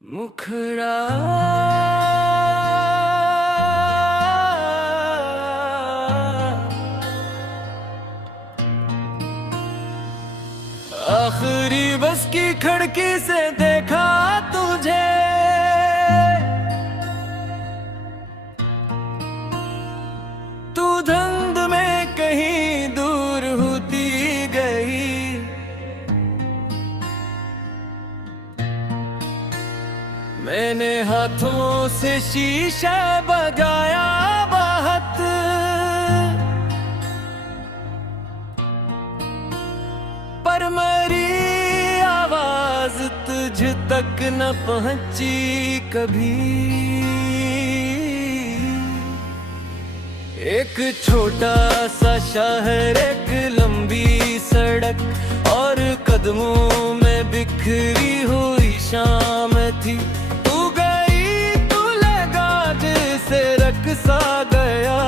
मुखड़ा आखिरी बस की खिड़की से देखा तुझे, तू धुंध में कहीं दूर होती गई। मैंने हाथों से शीशा बजाया बहुत, पर मेरी आवाज तुझ तक न पहुंची कभी। एक छोटा सा शहर, एक लंबी सड़क और कदमों में बिखरी हुई शाम थी। तू गई, तू लगा जैसे रक़्सा गया,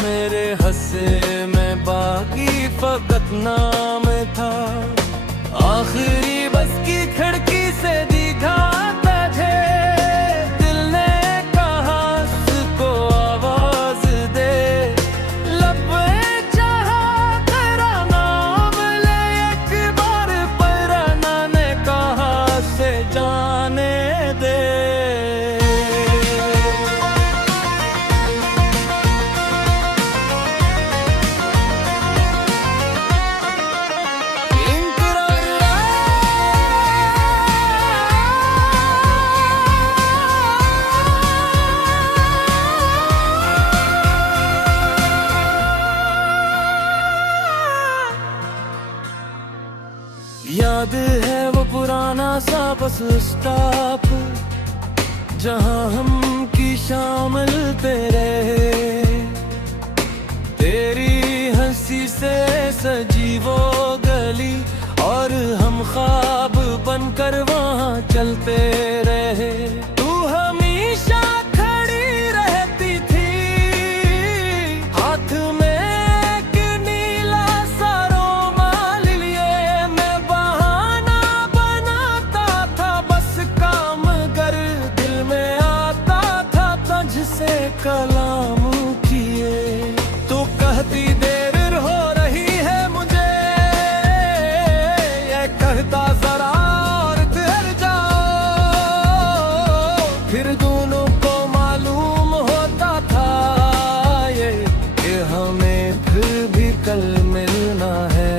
मेरे हंसे में बाकी फकत नाम था। आखिरी बस की खिड़की से दिखा तुझे, दिल ने कहा उसको आवाज दे। लबे चाहा तेरा नाम ले एक बार, पर ना ने कहा से जाने दे। याद है वो पुराना सा बस स्टॉप, जहां हम की शाम मिलते रहे। तेरी हंसी से सजी वो गली, और हम ख्वाब बनकर वहां चलते रहे। तू हमेशा खड़ी रहती थी, हाथ में कलाम किए। तू कहती देर हो रही है मुझे, ये कहता जरा और ठहर जाओ। फिर दोनों को मालूम होता था ये कि हमें फिर भी कल मिलना है।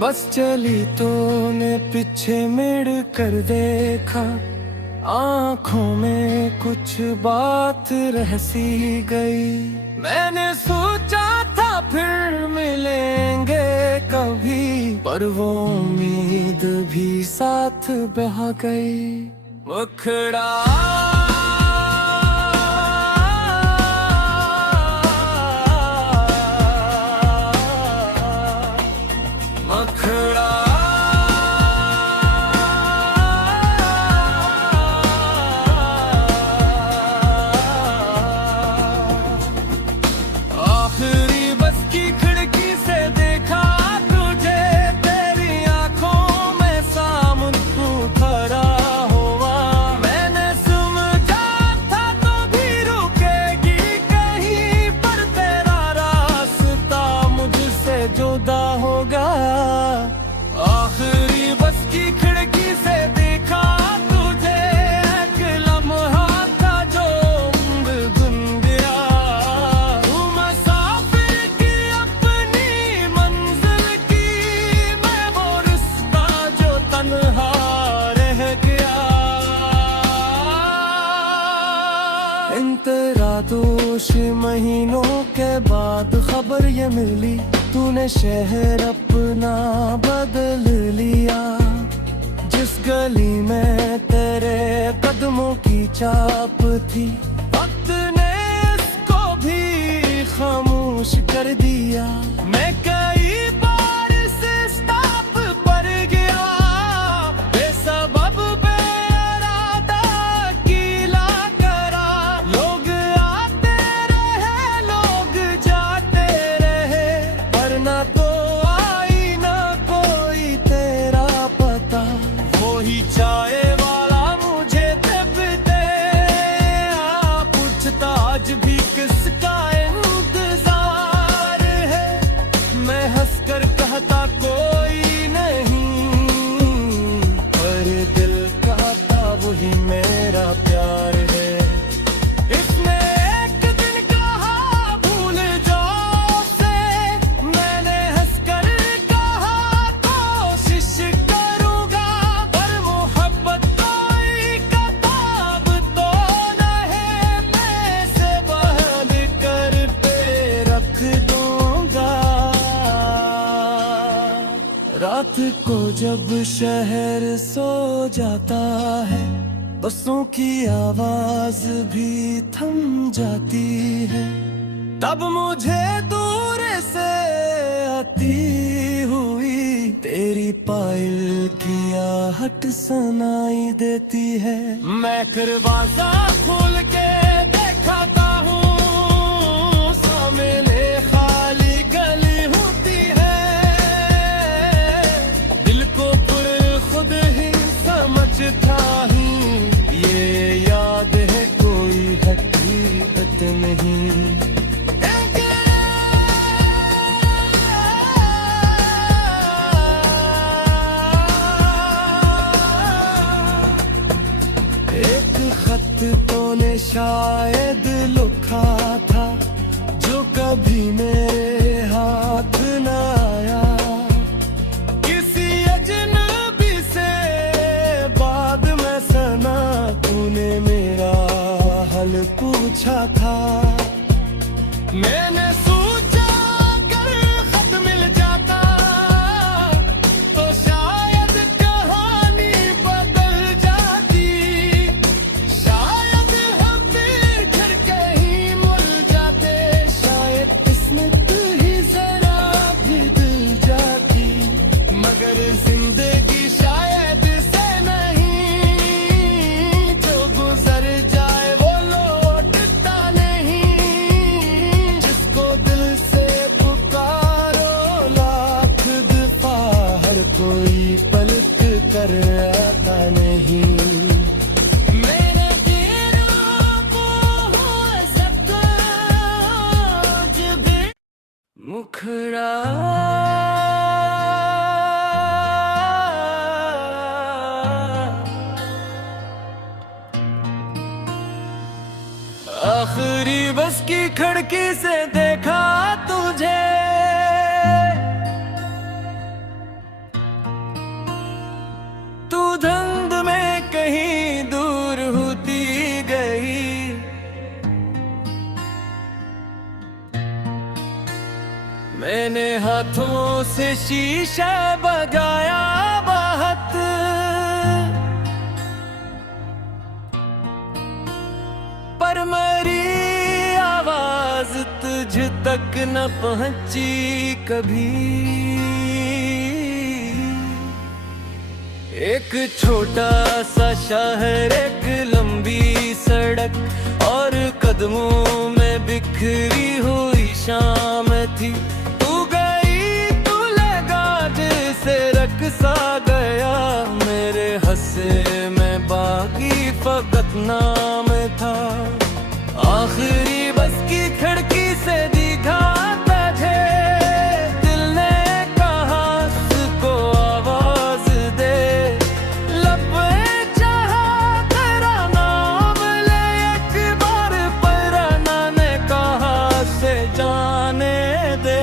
बस चली तो ने पीछे मेड़ कर देखा, आंखों में कुछ बात रह सी गई। मैंने सोचा था फिर मिलेंगे कभी, पर वो उम्मीद भी साथ बह गई। मुखड़ा आखिरी बस की खिड़की से देखा तुझे, तेरी आंखों में सामने खड़ा हुआ। मैंने समझा था तो भी रुकेगी कहीं, पर तेरा रास्ता मुझसे जुदा होगा। आखिरी बस की खिड़की से देखा तुझे, एक लम्हा था जो गुम गया। तू मुसाफिर की अपनी मंजिल की, मैं वो रिश्ता जो तन्हा रह गया। इन तेरा दोष महीनों के बाद खबर ये मिली, तूने शहर अपना बदल लिया। जिस गली में तेरे कदमों की छाप थी, वक्त ने इसको भी खामोश खामोश कर दिया। मैं कई बार से स्टॉप पर गया, बेसबब बेइरादा गीला करा। लोग आते रहे, लोग जाते रहे, पर ना तो आई ना कोई तेरा पता। वो ही चाय वाला मुझे तब दे आ, पूछता आज भी किसका इंतजार है। मैं हंसकर कहता कोई नहीं, पर दिल कहता वही मेरा प्यार है। इसने एक दिन कहा भूल जाओ से, मैंने हंसकर कहा कोशिश करूंगा। पर मोहब्बत कोई किताब तो नहीं, मैं से बंद कर पे रख दूंगा। रात को जब शहर सो जाता है, बसों की आवाज भी थम जाती है। तब मुझे दूर से आती हुई तेरी पायल की आहट सुनाई देती है। मैं दरवाजा खोल के देखाता हूँ, सामने खाली गली होती है। दिल को खुद ही समझता हूँ, ये याद है कोई हकीकत नहीं। एक खत तो ने शायद लिखा था, जो कभी मेरे हाथ न आया। किसी अजनबी से बाद में सना तूने मेरा हाल पूछा था। मैंने सोचा अगर खत मिल जाता तो शायद कहानी बदल जाती। शायद हम बिछड़ के ही मुड़ जाते, शायद किस्मत ही जरा बदल जाती। मगर जिंदगी शायद से नहीं, जो गुजर जाए वो लौटता नहीं। जिसको दिल से पुकारो लाख दफा, हर कोई पलट कर आता नहीं। मेरे दिलों को हो सकता जब मुखड़ा आखिरी बस की खिड़की से देखा तुझे, तू धुंध में कहीं दूर होती गई। मैंने हाथों से शीशा बजाया बहुत, पर मेरी आवाज तुझ तक न पहुंची कभी। एक छोटा सा शहर, एक लंबी सड़क, और कदमों में बिखरी हुई शाम थी। तू गई तू लगा जैसे रख सा गया, मेरे हंसे में बाकी फकत नाम था। आखिरी बस की खिड़की से दिखा तुझे, दिल ने कहा उसको आवाज दे। लब चाहा तेरा नाम ले एक बार, पर ना ने कहा से जाने दे।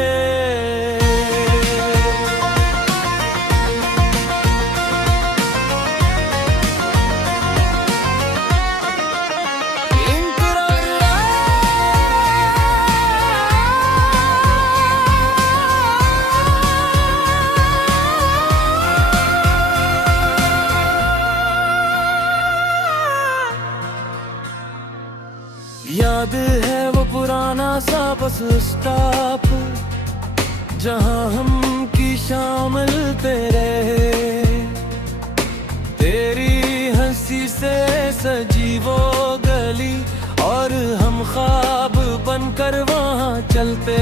याद है वो पुराना सा बस बस स्टॉप जहां हम की शाम मिलते रहे। तेरी हंसी से सजी वो गली और हम ख्वाब बनकर वहां चलते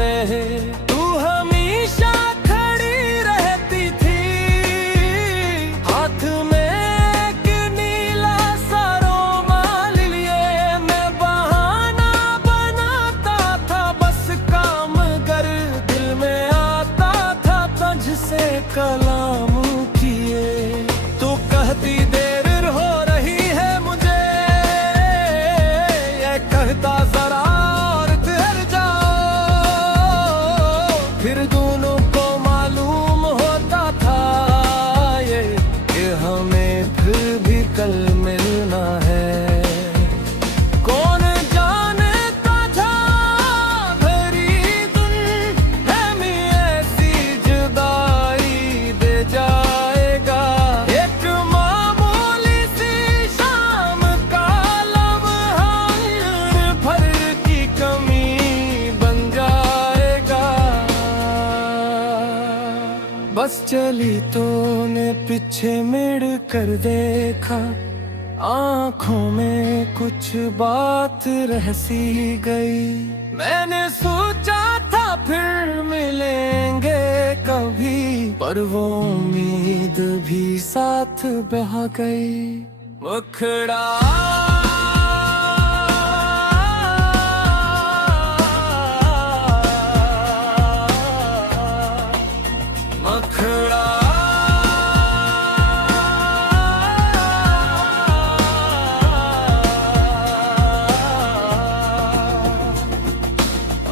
रहे। तू हमेशा खड़ी रहती थी, हाथ में एक नीला सा रुमाल लिए। मैं बहाना बनाता था बस काम कर, दिल में आता था तुझसे कलाम किए। तू कहती देर हो रही है मुझे, ये कहता जरा और ठहर जाओ। फिर दोनों को मालूम होता था ये कि हमें फिर भी कल मिलना है। कौन जानता था भरी दुल्हनी ऐसी जुदाई दे जाएगा। एक मामूली सी शाम का लम्हा भर की कमी बन जाएगा। बस चली तो ने पीछे मुड़ कर देखा, आंखों में कुछ बात रह सी गई। मैंने सोचा था फिर मिलेंगे कभी, पर वो उम्मीद भी साथ बह गई। मुखड़ा मखड़ा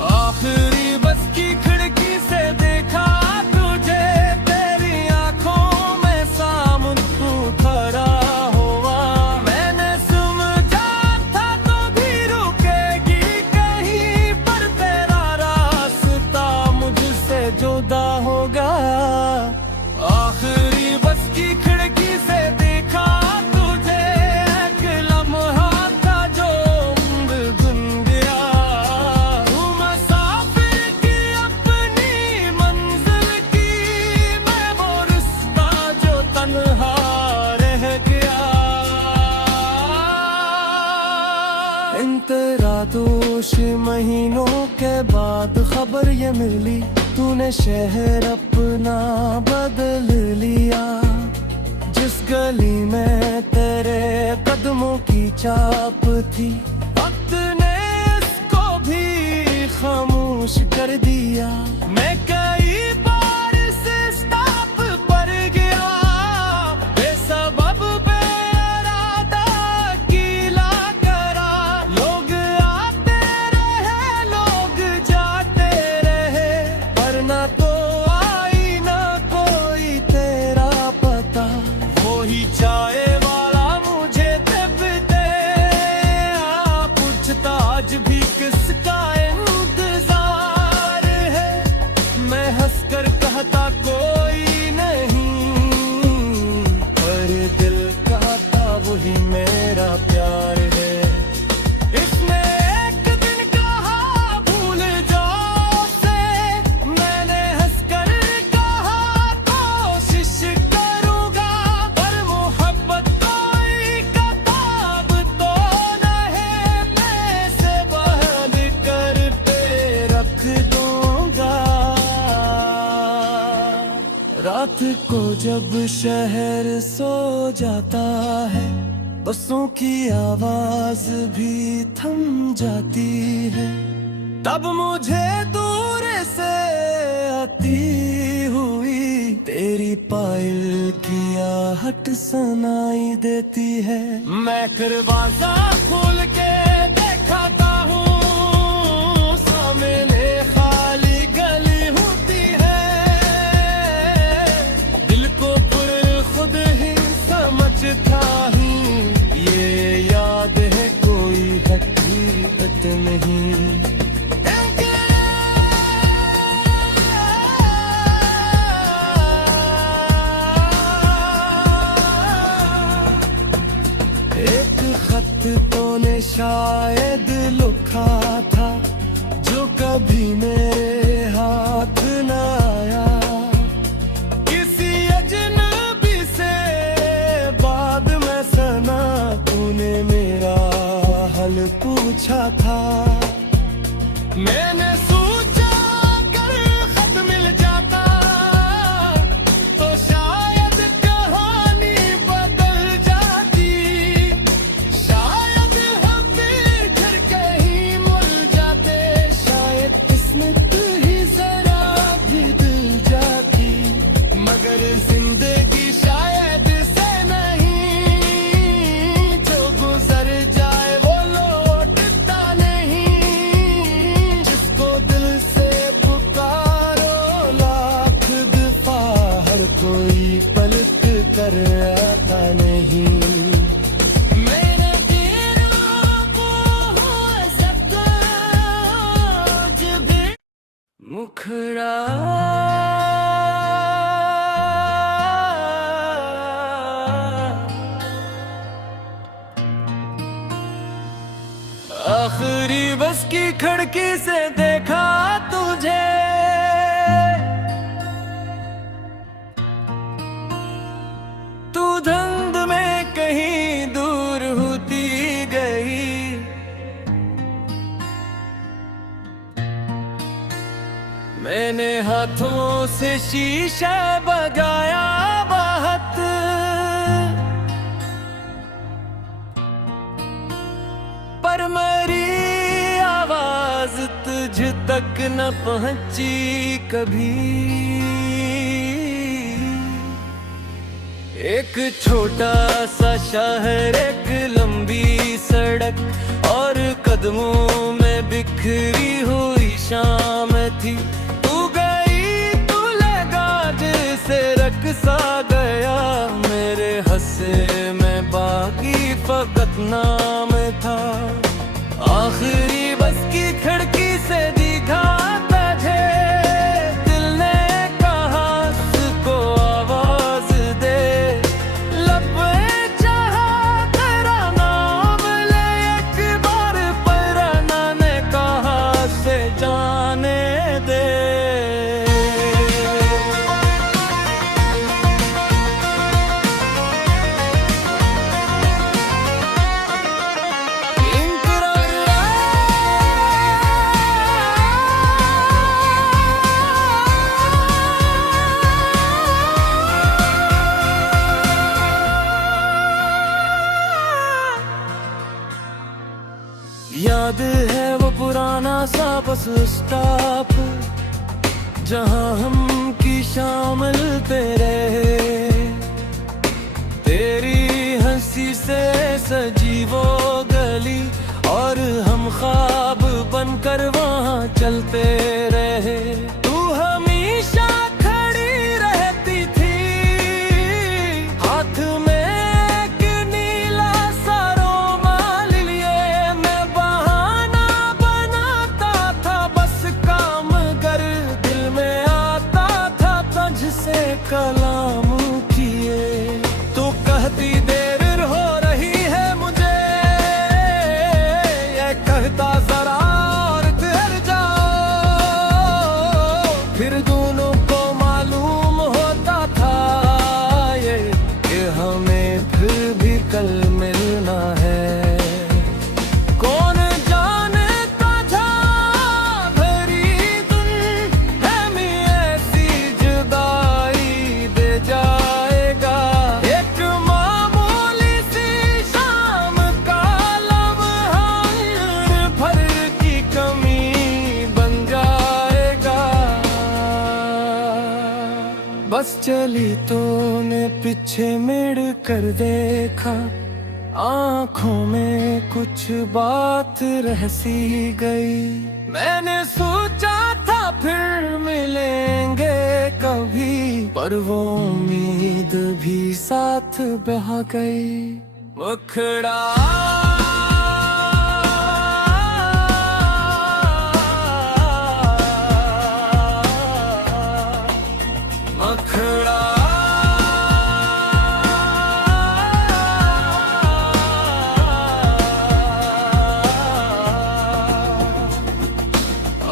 आखिरी बस की खिड़की से देखा तुझे, तेरी आंखों में सामने खड़ा हुआ। मैंने समझा था तो भी रुकेगी कहीं, पर तेरा रास्ता मुझसे जुदा होगा। आखिरी बस की खिड़की से देखा तुझे, एक लम्हा था जो उम्र गुन गया। तू मुसाफिर की अपनी मंजिल की, मैं वो रास्ता जो तन्हा रह गया। इन तेरा दोष महीनों के बाद खबर ये मिली, तूने शहर अपना बदल लिया। जिस गली में तेरे कदमों की छाप थी, वक्त ने इसको भी खामोश कर दिया। मैं कई बार इस स्टॉप पर गया, बेसबब बेइरादा कीला करा। लोग आते रहे लोग जाते रहे, पर ना तो आई ना कोई तेरा पता। वो ही चाय वाला मुझे तब दे पूछता आज भी किसका इंतजार है। मैं हंसकर कहता कोई नहीं, पर दिल कहता वही मेरा प्यार है। इसने एक दिन कहा भूल जाओ से, मैंने हंसकर कहा कोशिश करूंगा। पर मोहब्बत कोई किताब तो नहीं, मैं से बहल कर पे रख दूंगा। रात को जब शहर सो जाता है, बसों की आवाज भी थम जाती है। तब मुझे दूर से आती हुई तेरी पायल की आहट सुनाई देती है। मैं दरवाजा खोल के देखाता हूँ, सामने खाली गली होती है। दिल को पुर खुद ही समझता हूँ, ये याद है कोई हकीकत नहीं। शायद लिखा था जो मेरे हाथ न आया। किसी अजनबी से बाद में सना तूने मेरा हाल पूछा था। मैंने सोचा अगर खत मिल जाता तो शायद कहानी बदल जाती। शायद हम बिछड़ कहीं मिल जाते। शायद किस्मत ही जरा भी दिल जाती। मगर जिंदगी शायद से नहीं, जो गुजर जाए वो लौटता नहीं। जिसको दिल से पुकारो लाख दफा, हर कोई पलट कर आता नहीं। मेरे दिलों को हुआ सब कुछ भी मुखड़ा। आखिरी बस की खिड़की से देखा तुझे, तू धुंध में कहीं दूर होती गई। मैंने हाथों से शीशा बजाया बहुत, पर मेरी आवाज तुझ तक न पहुंची कभी। एक छोटा सा शहर, एक लंबी सड़क और कदमों में बिखरी हुई शाम थी। तू गई तू लगा जैसे रक़्सा गया। मेरे हंसे में बाकी फकत नाम था। आखिरी बस की खिड़की से दिखा तुझे, दिल ने कहा उसको आवाज दे। लबे चाहा तेरा नाम ले एक बार, पर ने कहा से जाने दे। याद है वो पुराना सा बस स्टॉप, जहां हम की शाम मिलते रहे। तेरी हंसी से सजी वो गली और हम ख्वाब बनकर वहां चलते रहे। तू हमेशा खड़ी रहती थी, हाथ में कलाम किए। तू कहती देर हो रही है मुझे, ये कहता जरा और ठहर जाओ। फिर दोनों को मालूम होता था ये कि हमें फिर भी कल मिलना है। बस चली तो ने पीछे मुड़ कर देखा, आंखों में कुछ बात रह सी गई। मैंने सोचा था फिर मिलेंगे कभी, पर वो उम्मीद भी साथ बह गई। मुखड़ा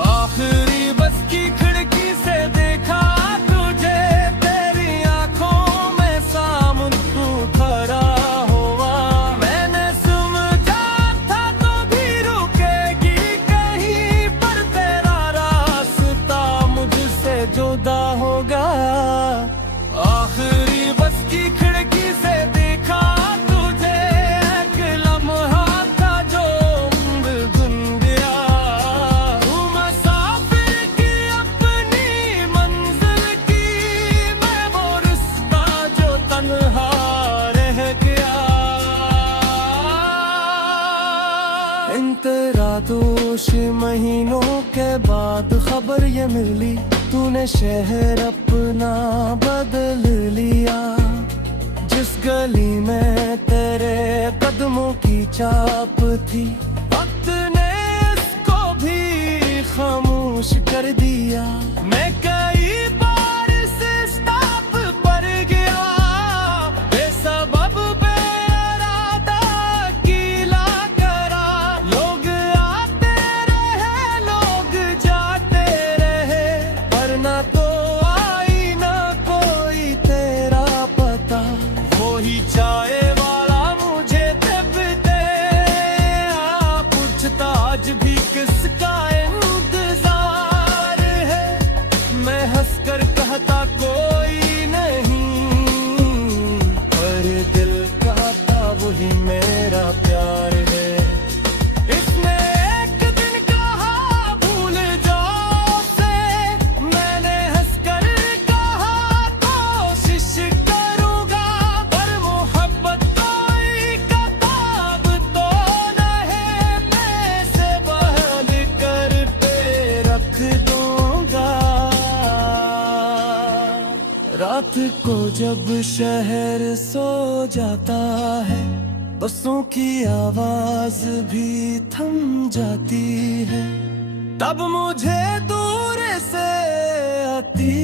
आखिरी महीनों के बाद खबर ये मिली, तूने शहर अपना बदल लिया। जिस गली में तेरे कदमों की चाप थी, वक्त ने इसको भी खामोश कर दिया। मैं कई बार से स्टॉप पर गया, बेसबब बेइरादा कीला करा। लोग आते रहे, लोग जाते रहे, पर ना तो आई ना कोई तेरा पता। वो ही चाय वाला मुझे तब दे पूछता आज भी किसका इंतजार है। मैं हंसकर कहता कोई नहीं, पर दिल कहता वही मेरा प्यार है। इसने एक दिन कहा भूल जाओ से, मैंने हंसकर कहा कोशिश करूंगा। पर मोहब्बत कोई किताब तो न है, मैं से बंद कर पे रख दूंगा। रात को जब शहर सो जाता है, बसों की आवाज भी थम जाती है। तब मुझे दूर से आती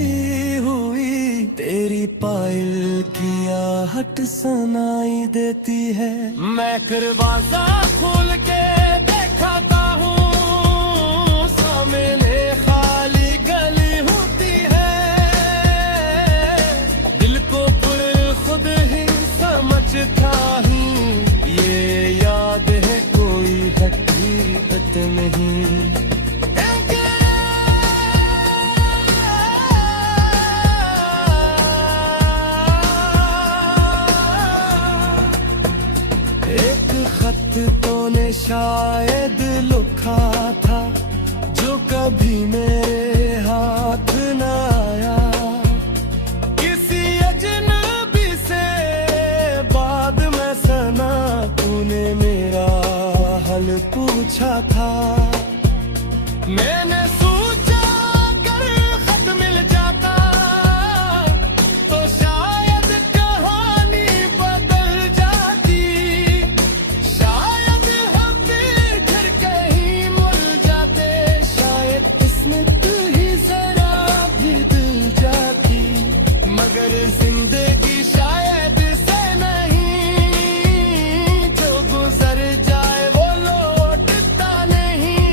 हुई तेरी पायल की आहट सुनाई देती है। मैं दरवाजा खोल के देखता हूँ, सामने खाली गली होती है। दिल को खुद ही समझता हूँ, ये याद है कोई हकीकत नहीं। एक खत तो ने शायद लिखा था, जो कभी मेरे हाथ न आया। किसी अजनबी से बाद में सना तूने मेरा हाल पूछा था। मैंने सोचा अगर खत मिल जाता तो शायद कहानी बदल जाती। शायद हम फिर कहीं मिल जाते, शायद किस्मत ही जरा भी दिल जाती। मगर जिंदगी शायद से नहीं, जो गुजर जाए वो लौटता नहीं।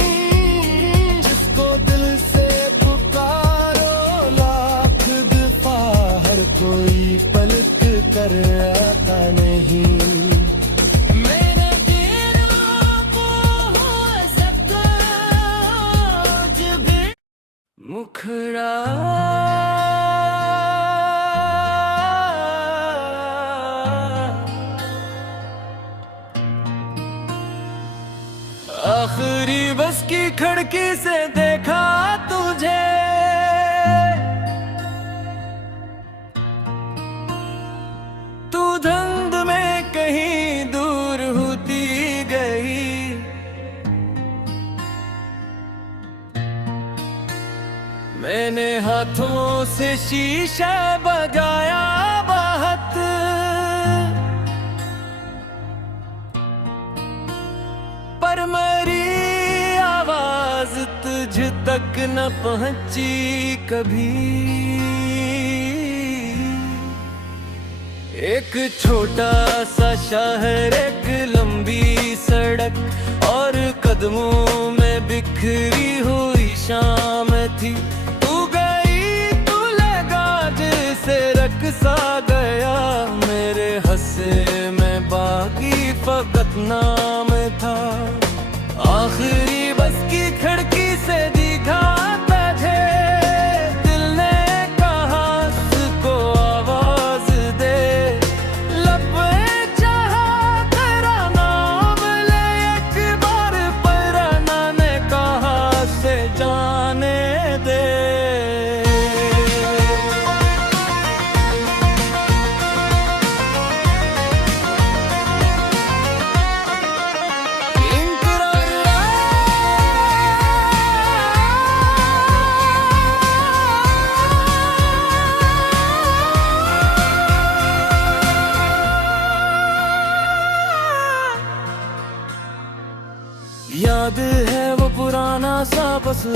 जिसको दिल से पुकारो लाख दफा, हर कोई पलट कर आता नहीं। मेरे दिलों को हो सकता आज भी मुखड़ा आखिरी बस की खिड़की से देखा तुझे, तू धुंध में कहीं दूर होती गई। मैंने हाथों से शीशा बजाया बहुत, पर मेरी आवाज तुझ तक न पहुंची कभी। एक छोटा सा शहर, एक लंबी सड़क, और कदमों में बिखरी हुई शाम थी। तू गई तू लगा जैसे रक्सा गया, मेरे हंसे में बाकी फकत नाम था। आखिरी बस की खिड़की से दिखा तुझे, दिल ने कहा उसको आवाज दे। लबे चाहा तेरा नाम ले एक बार, पर ना ने कहा से जाने दे।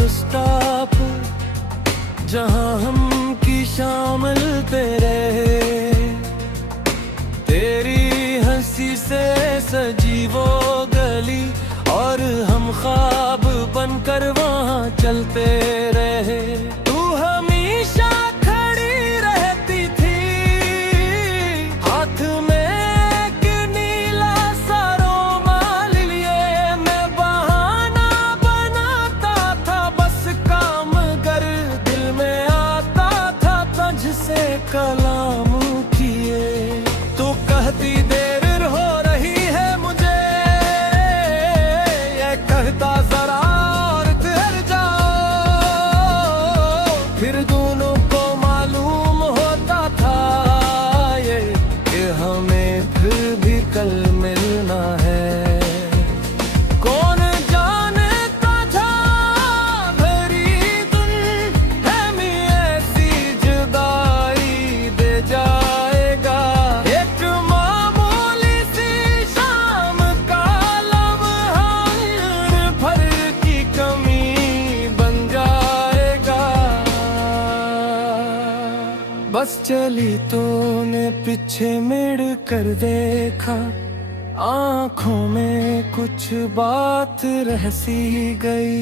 स्टॉप जहां हम की शाम मिलते रहे। तेरी हंसी से सजी वो गली और हम ख्वाब बनकर वहां चलते रहे। तू हमेशा खड़ी रहती थी, हाथ में एक नीला सा रुमाल लिए। मैं बहाना बनाता था बस काम कर, दिल में आता था तुझसे कलाम किए। तू कहती देर हो रही है मुझे, ये कहता जरा और ठहर जाओ। फिर दोनों को मालूम होता था ये कि हमें फिर भी कल मिलना है। कौन जानता था भरी धुन है मी ऐसी जुदाई दे जाएगा। एक मामूली सी शाम का लम्हा भर की कमी बन जाएगा। बस चली तो ने पीछे मुड़ कर देखा, आंखों में कुछ बात रह सी गई।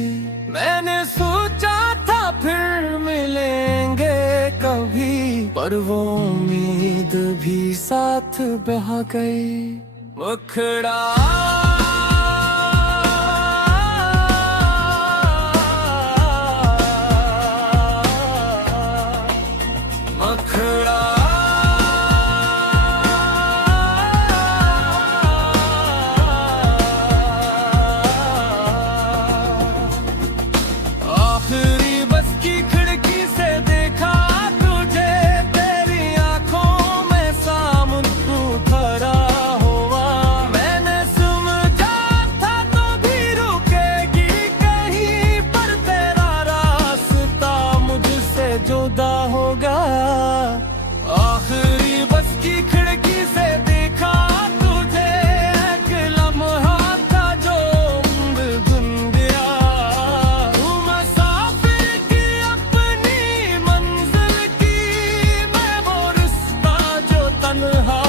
मैंने सोचा था फिर मिलेंगे कभी, पर वो उम्मीद भी साथ बह गई। मुखड़ा मखड़ा आखिरी बस की खिड़की से देखा तुझे, तेरी आंखों में सामने खड़ा हुआ। मैंने समझा था तो भी रुकेगी कहीं, पर तेरा रास्ता मुझसे जुदा होगा। आखिरी बस की खिड़की से देखा तुझे, एक लम्हा था जो उम्र गुन गया। तू मुसाफिर की अपनी मंजिल की, मैं वो रास्ता जो तन्हा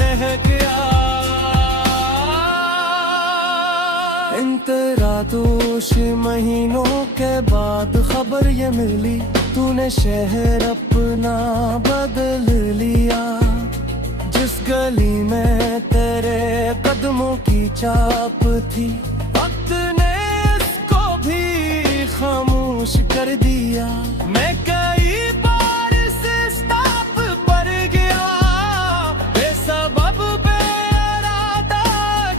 रह गया। इन तेरा दोष महीनों के बाद खबर ये मिली, तूने शहर अपना बदल लिया। जिस गली में तेरे कदमों की छाप थी, वक्त ने इसको भी खामोश कर दिया। मैं कई बार से स्टॉप पर गया, बेसबब बेइरादा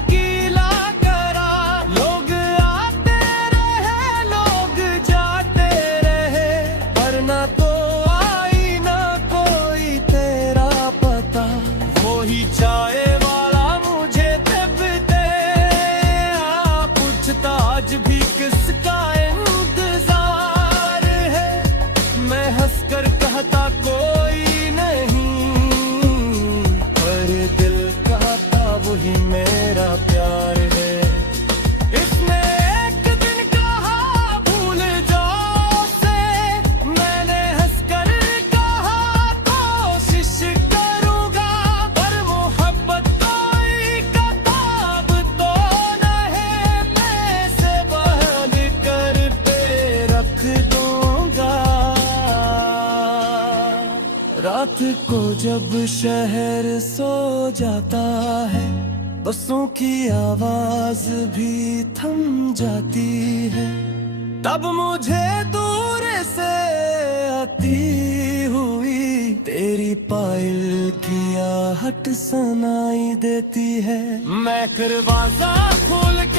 कीला करा। लोग आते रहे लोग जाते रहे, पर ना तो आई ना कोई तेरा पता। वो ही चाय वाला मुझे तब दे पूछता आज भी किसका इंतजार है। मैं हंसकर कहता कोई नहीं, पर दिल कहता वही मेरा प्यार है। इसने एक दिन कहा भूल जाओ उसे, मैंने हंसकर कहा कोशिश करूंगा। पर मोहब्बत कोई किताब तो न है, मैं से बहल कर पे रख दूंगा। रात को जब शहर सो जाता है, बसों की आवाज भी थम जाती है। तब मुझे दूर से आती हुई तेरी पायल की आहट सुनाई देती है। मैं दरवाजा खोल के